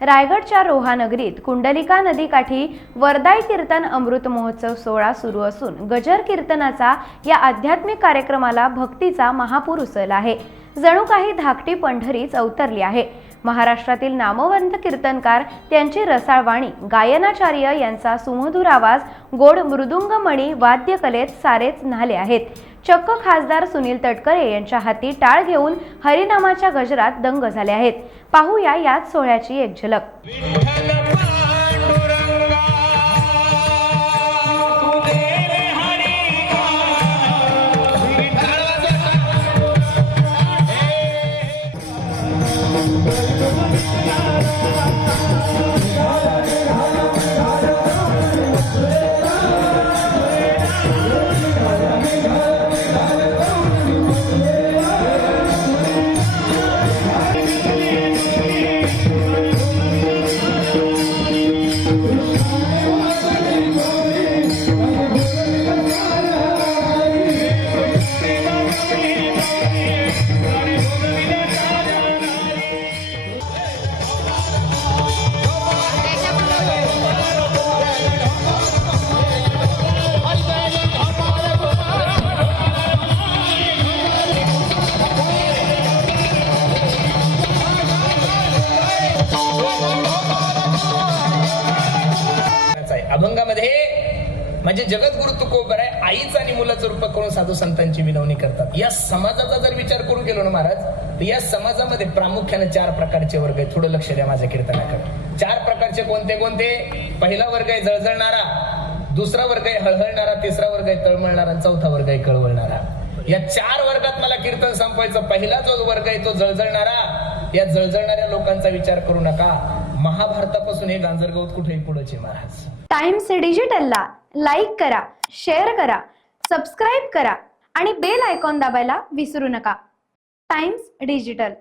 रायगडच्या रोहानगरीत कुंडलिका नदीकाठी वरदाई कीर्तन अमृत महोत्सव सोहळा सुरू असून गजर कीर्तनाचा या आध्यात्मिक कार्यक्रमाला भक्तीचा महापूर उसळला आहे। जणू काही धाकटी पंढरीच अवतरली आहे। महाराष्ट्रातील नामवंत कीर्तनकार, त्यांची रसाळ वाणी, गायनाचार्य यांचा सुमधुर आवाज, गोड मृदुंगमणी वाद्यकलेत सारेच न्हाले आहेत। चक्क खासदार सुनील तटकरे यांच्या हाती टाळ घेऊन हरिनामाच्या गजरात दंग झाले आहेत। पाहूया याच सोहळ्याची एक झलक। अभंगामध्ये म्हणजे जगद्गुरु तुकोबर आहे, आईचं आणि मुलाचं रूप करून साधू संतांची विनवणी करतात। या समाजाचा जर विचार करून गेलो ना महाराज, तर या समाजामध्ये प्रामुख्याने 4 प्रकारचे वर्ग आहेत। थोडं लक्ष द्या माझ्या कीर्तनाकडे। 4 प्रकारचे कोणते कोणते? पहिला वर्ग आहे जळजळणारा, दुसरा वर्ग आहे हळहळणारा, तिसरा वर्ग आहे तळमळणारा आणि चौथा वर्ग आहे कळवळणारा। या 4 वर्गात मला कीर्तन संपवायचं। पहिला जो वर्ग आहे तो जळजळणारा। या जळजळणाऱ्या लोकांचा विचार करू नका। महाभारतापासून हे गांजरगवत कुठेही पुढेच महाराज। टाइम्स डिजिटलला लाईक करा, शेअर करा, सबस्क्राईब करा आणि बेल आयकॉन दाबायला विसरू नका। Times digital.